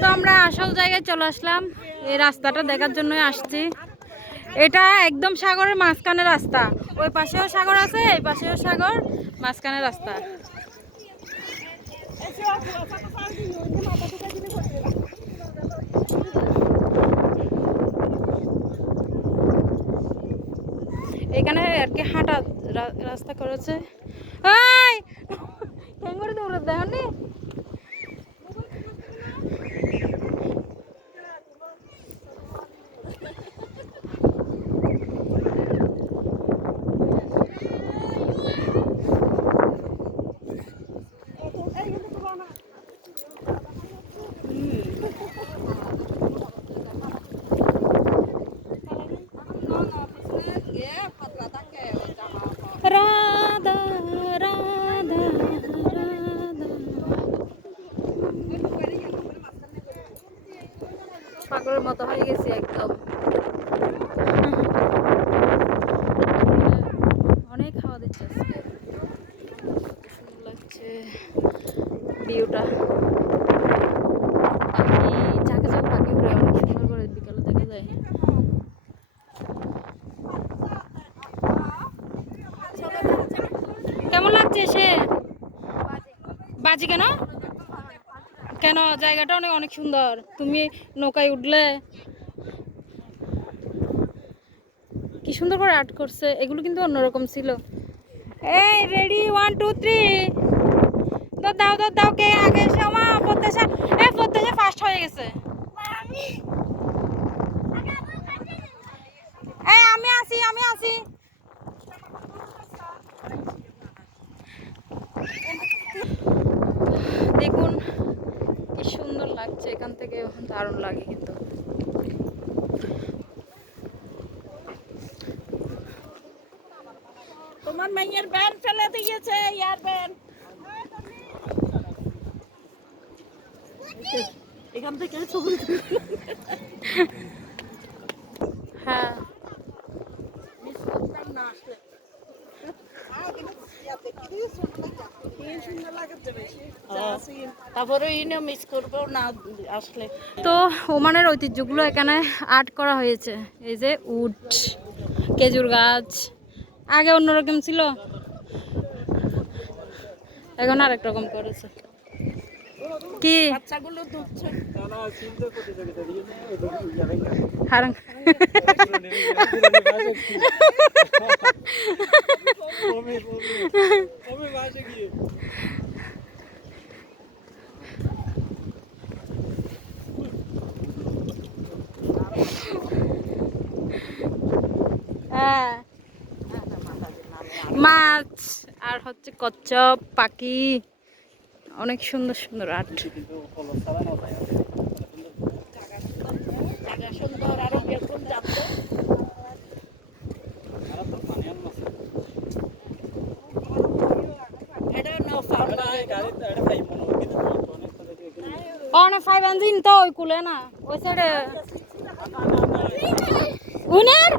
তো আমরা আসল জায়গায় চলে আসলাম, এই রাস্তাটা দেখার জন্যই আসছি। এটা একদম সাগরের মাঝখানে রাস্তা, ওই পাশেও সাগর আছে, এই পাশেও সাগর, মাঝখানে রাস্তা। এখানে আর কি হাঁটা রাস্তা করেছে। দেখনি রাধা রাধা রাধা, পাগলের মতো হয়ে গেছি একদম। অনেক হাওয়া দিচ্ছে আজকে, সুন্দর লাগছে ভিউটা। পাখি যাকে যাক পাখি ঘুরে অনেক সুন্দর করে বিকালে দেখা যায়। কেমন লাগছে সে বাজি? কেন কেন জায়গাটা অনেক অনেক সুন্দর। তুমি নৌকায় উঠলে কি সুন্দর করে আর্ট করছে, এগুলো কিন্তু অন্যরকম ছিল। এই রেডি 1 2 3 দাও দাও দাও, কে আগে সমা প্রত্যাশা, এই প্রত্যাশা ফার্স্ট হয়ে গেছে। এই আমি আসি আমি আসি। দেখুন কি সুন্দর লাগছে, এখান থেকে দারুণ লাগে কিন্তু। তোমার মেয়ের ব্যান ফেলে দিয়েছে, ইয়ার ব্যান এখান থেকে ছবি। হ্যাঁ তারপরে ইনে মিস করবো না আসলে। তো ওমানের ঐতিহ্যগুলো এখানে আর্ট করা হয়েছে। এই যে উট, খেজুর গাছ, আগে অন্যরকম ছিল, এখন আরেক রকম করেছে। কি বাচ্চাগুলো দুধছে। হারাং হ্যাঁ, মাছ আর হচ্ছে কচ্ছপ পাখি, অনেক সুন্দর সুন্দর আর্ট। সুন্দর আরো বেগুন যাচ্ছে। অনেক 5 ইঞ্জিন তো ওই কুলে না, ওই সাইডে উনার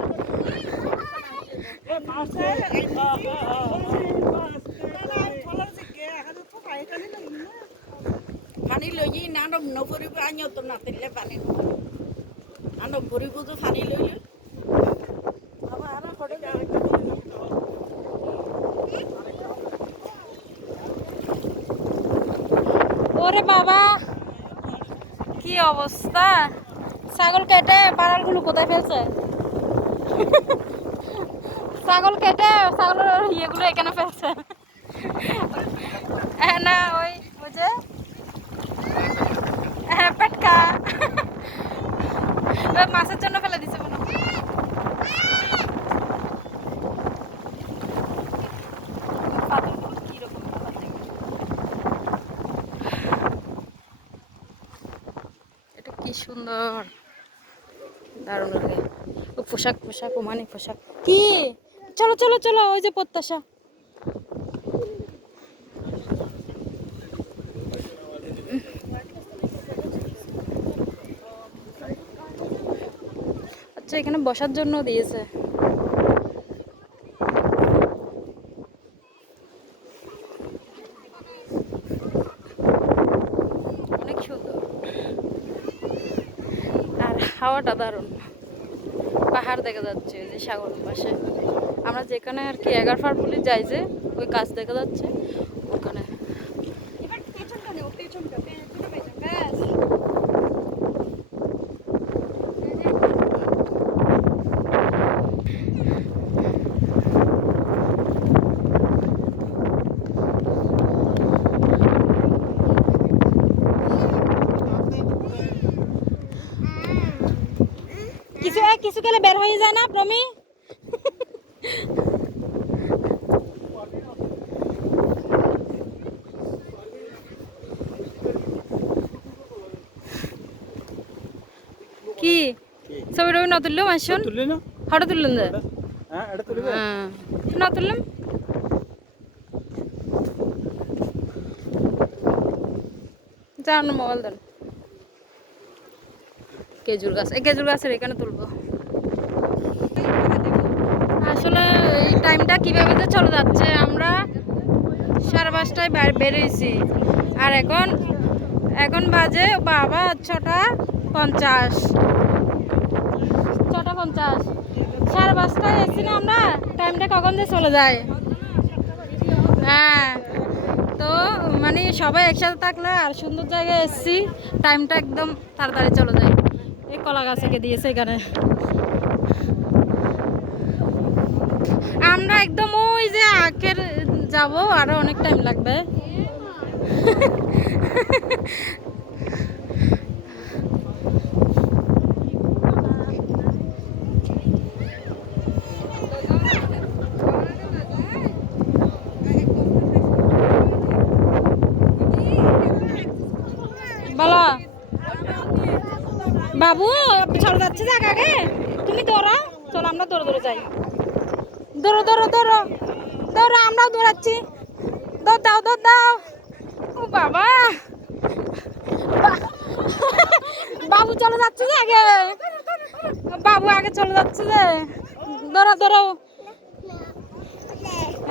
পানি লই নানব নপরিব আনিও তো না তেলে পানি নানব ভরিব তো পানি লই ওরে বাবা কি অবস্থা, ছাগল কেটে পাড়ালগুলো কোথায় ফেলছে? ছাগল কেটে ছাগলের ইয়েগুলো এখানে ফেলছে। না ওই ওই যে পেটকা মাছের জন্য ফেলে দিছে মনে হয়। এটা কি সুন্দর, দারুণ লাগে। ও পোশাক পোশাক ওমানি পোশাক কি, চলো চলো চলো, ওই যে প্রত্যাশা। আচ্ছা এখানে বসার জন্য দিয়েছে। অনেক সুন্দর। হাওয়াটা দারুণ, পাহাড় দেখা যাচ্ছে ওই যে সাগরের পাশে। আমরা যেখানে আর কি এগারফার বলে যাই যে ওই গাছ দেখা যাচ্ছে ওখানে। কিছু গেলে বের হয়ে যায় না প্রমি? কি ছবি টবি না তুললেও আসুন, ফটো তুললেন যে না তুললাম। যান মোবাইল দেন। খেজুর গাছ, এই খেজুর গাছের এখানে তুলবো। আসলে এই টাইমটা কিভাবে যে চলে যাচ্ছে, আমরা 5:30টায় বেরিয়েছি আর এখন বাজে বাবা 6:50। 6:50, 5:30টায় এসেছি না আমরা, টাইমটা কখন যে চলে যায়। হ্যাঁ, তো মানে সবাই একসাথে থাকলে আর সুন্দর জায়গায় এসেছি, টাইমটা একদম তাড়াতাড়ি চলে যায়। এই কলা গাছ এঁকে দিয়েছে এখানে, আমরা একদম ওই যে আখের যাব, আরো অনেক টাইম লাগবে। বলো বাবু, চলে যাচ্ছে যে আগে, তুমি দৌড়াও, চলো আমরা দৌড়ে দৌড়ে যাই। দৌড়ো দৌড়ো দৌড়ো দৌড়ো, আমরাও দৌড়াচ্ছি। দৌড় দাও দৌড় দাও। ও বাবা, বাবু চলে যাচ্ছে যে আগে, বাবু আগে চলে যাচ্ছে যে, দৌড়ো দৌড়ো।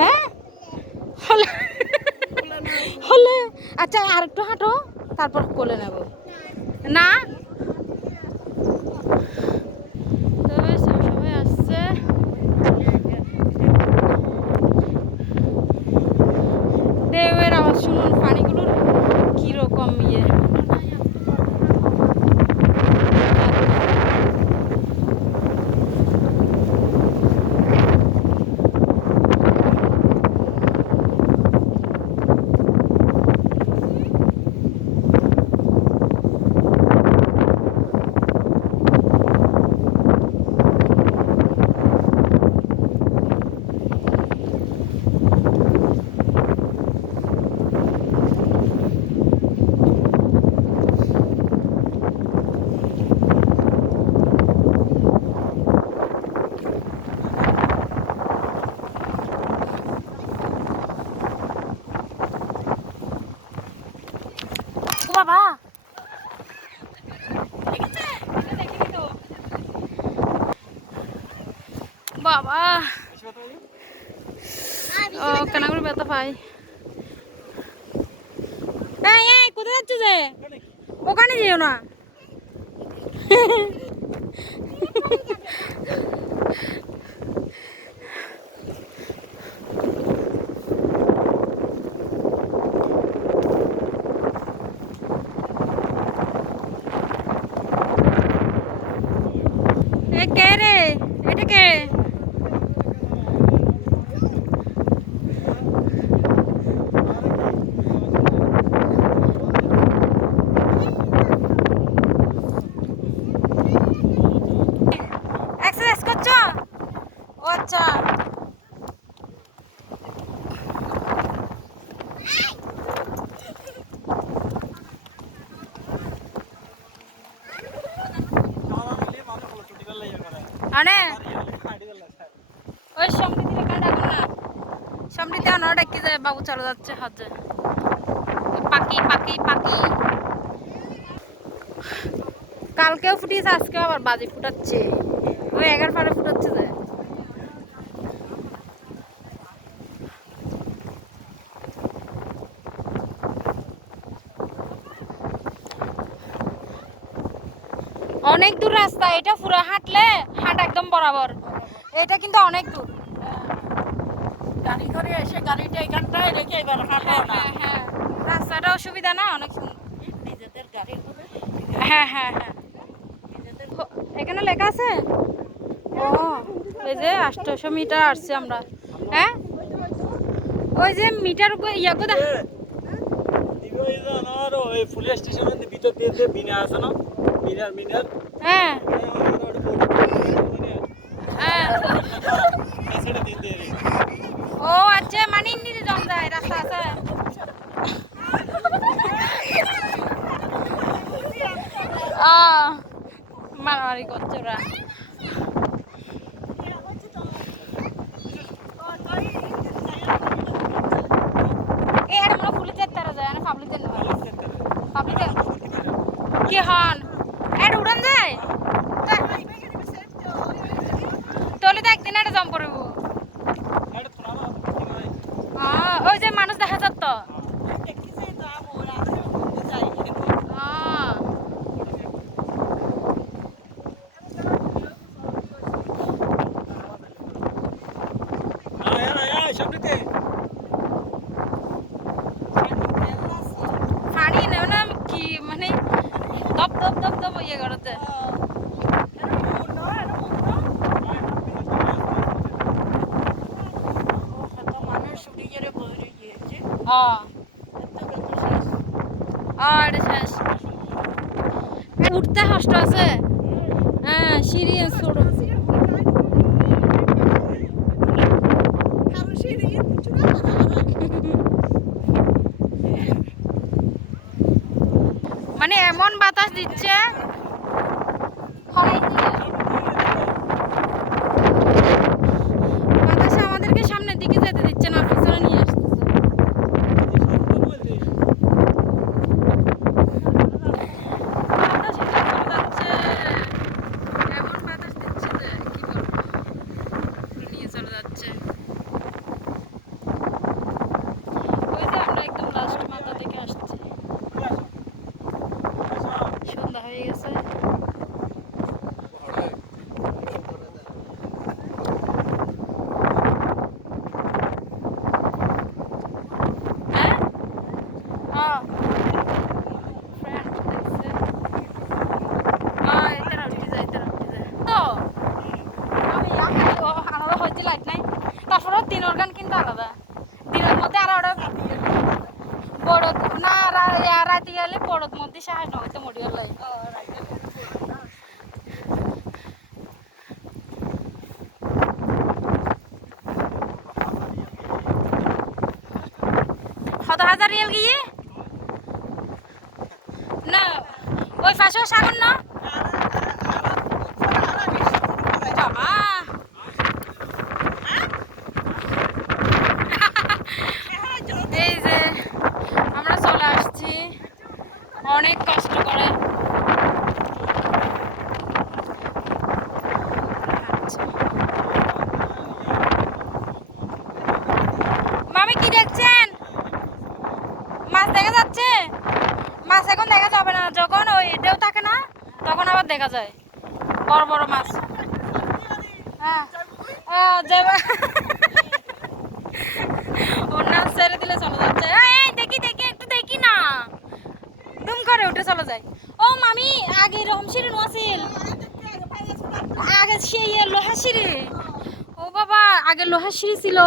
হ্যাঁ হলে হলে আচ্ছা আর একটু হাঁটো, তারপর কোলে নেব না। তবে সবাই আসছে, ঢেউয়ের আওয়াজ শুনুন, পানিগুলোর কিরকম ইয়ে। বাবা বাবা, ও কেন করে ব্যথা পাই। এই কোথায় যাচ্ছ যে? ওখানে যেও না। কে রে, এটা কে? এক্সারসাইজ করছো? ও আচ্ছা, আরে ওই সমৃদ্ধি রেখা ডাকো না, সমৃদ্ধি আনার ডাকি যায়, বাবু চলে যাচ্ছে হাতে। পাখি পাখি পাখি, কালকেও ফুটিয়েছে, আজকেও আবার বাজি ফুটাচ্ছে, ওই 11 ফুটাচ্ছে যে। অনেক দূর রাস্তা, এটা পুরো হাঁটলে হাঁট একদম বরাবর, এটা কিন্তু অনেক দূর। গাড়ি করে এসে গাড়িটা এখানটায় রেখে এবার হাঁটো না। হ্যাঁ হ্যাঁ, রাস্তাটা অসুবিধা না, অনেক সুন্দর। নিজেদের গাড়ি করে হ্যাঁ হ্যাঁ হ্যাঁ, এখানে লেখা আছে। ও এই যে 800 মিটার আসছে আমরা। হ্যাঁ ওই যে মিটার উপর ইয়া কোথা পুলিশ স্টেশনের ভিতর দিয়ে যে বিনা আছে না, মিনার মিনার হ্যাঁ হ্যাঁ। সেটা দিন দিয়ে ও আচ্ছা, মানে ইন্দিতে জম যায় রাস্তা আছে। মারামারি করছে ওরা। এই আর মনে ফুলে যেতে তারা যায় না, পাবলিক দেন পাবলিক কি হন এড উড়ান যায় তলে তো একদিন এটা জম করব। ওই যে মানুষ দেখা যাত তো। পানি নেও না কি মানে দপ দপ দপ দপ ইয়ে করতে। এটা শেষ, উঠতে কষ্ট আছে। হ্যাঁ সিঁড়ি ছোট। মানে এমন বাতাস দিচ্ছে, বাতাসে আমাদেরকে সামনের দিকে যেতে দিচ্ছে না, পিছনে নিয়ে আসতেছে। বাতাস এটা চলে যাচ্ছে, এমন বাতাস দিচ্ছে যে কি বলবো, নিয়ে চলে যাচ্ছে। ওই যে আমরা একদম লাস্ট মাথা থেকে আসছি, সন্ধ্যা হয়ে গেছে। হ্যাঁ ফ্রেন্ড দেখছে। এটা উঠে যায়, এটা উঠে যায় তো আমি আলাদা হয়েছে লাইট নাই। তারপরেও দিনের গান কিন্তু আলাদা, দিনের মধ্যে আর ওটা বড় না রাতে গেলে বড়োর মধ্যে সাহায্য না হইতে মরি হলাই। কত হাজার রিয়াল গিয়ে না ওই পাশেও সাগর না বাবা। এই যে আমরা চলে আসছি অনেক কষ্ট করে। মামি কি দেখছেন? মাছ দেখা যাচ্ছে? মাছ এখন দেখা যাবে না, যখন ওই ঢেউ থাকে না তখন আবার দেখা যায় বড় বড় মাছ। হ্যাঁ ওর নাম ছেড়ে দিলে চলে যাচ্ছে। দেখি দেখি একটু দেখি না, দুম করে উঠে চলে যায়। ও মামি আগে এরকম সিঁড়ি নছিল, আগে সেই লোহার সিঁড়ি। ও বাবা আগে লোহার সিঁড়ি ছিল,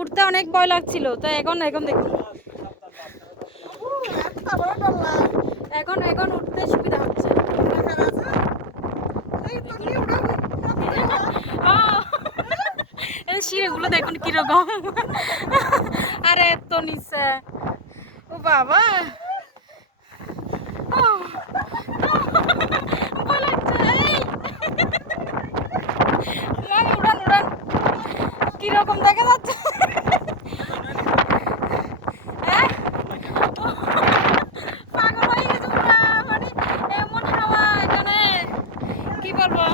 উঠতে অনেক ভয় লাগছিল। তো এখন এখন দেখুন, এখন এখন উঠতে সুবিধা হচ্ছে। এই সিঁড়িগুলো দেখুন কিরকম, আরে তো নিচে ও বাবা উড়ান উড়ান কিরকম দেখা যাচ্ছে। হ্যাঁ পাগল হয়ে গেছে পুরা, মানে এমন হাওয়া এখানে কি বলবো।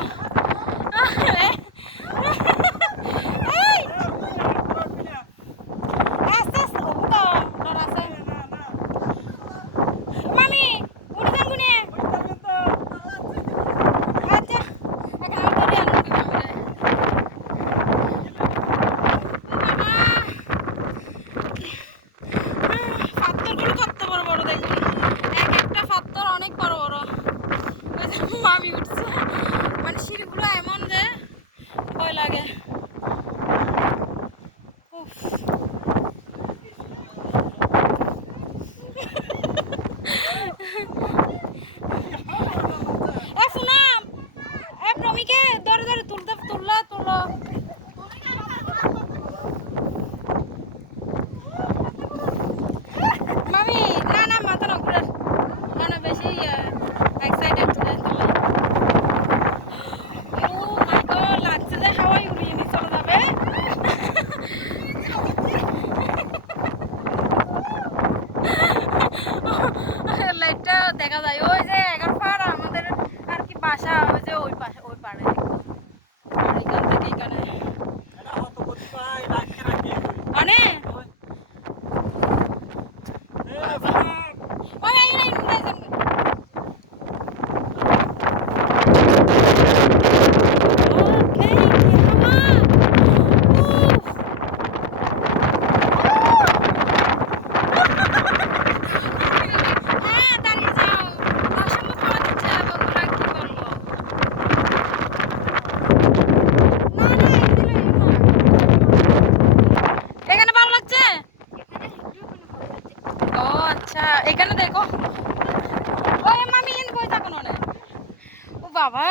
বাবা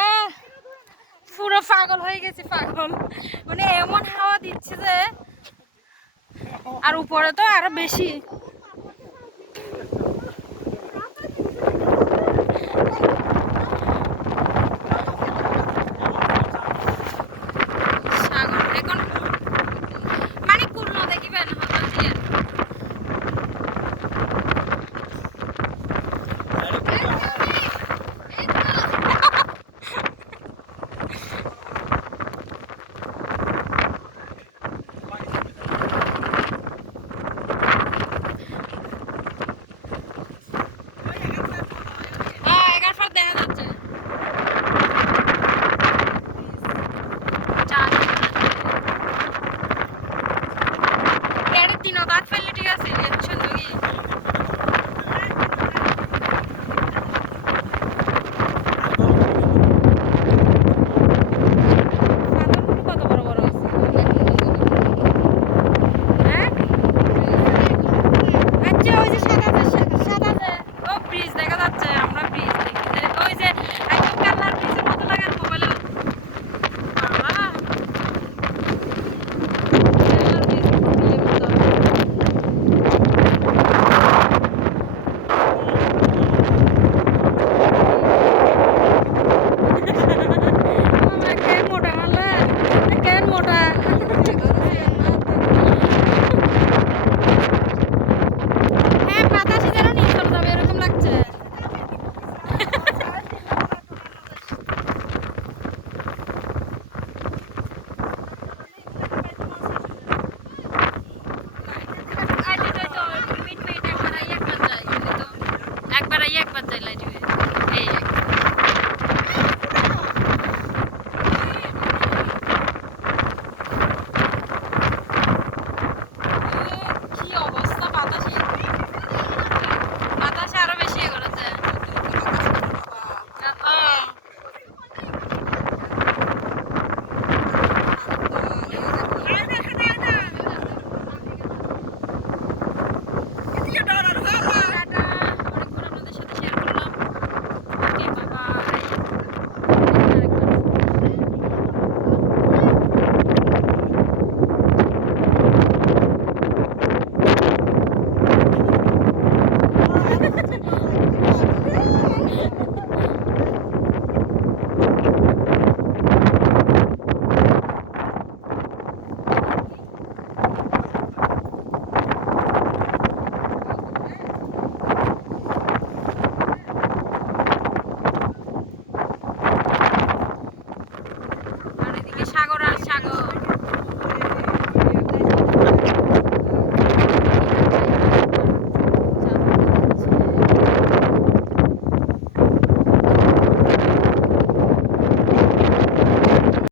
পুরো পাগল হয়ে গেছে, পাগল। মানে এমন হাওয়া দিচ্ছে যে, আর উপরে তো আরো বেশি।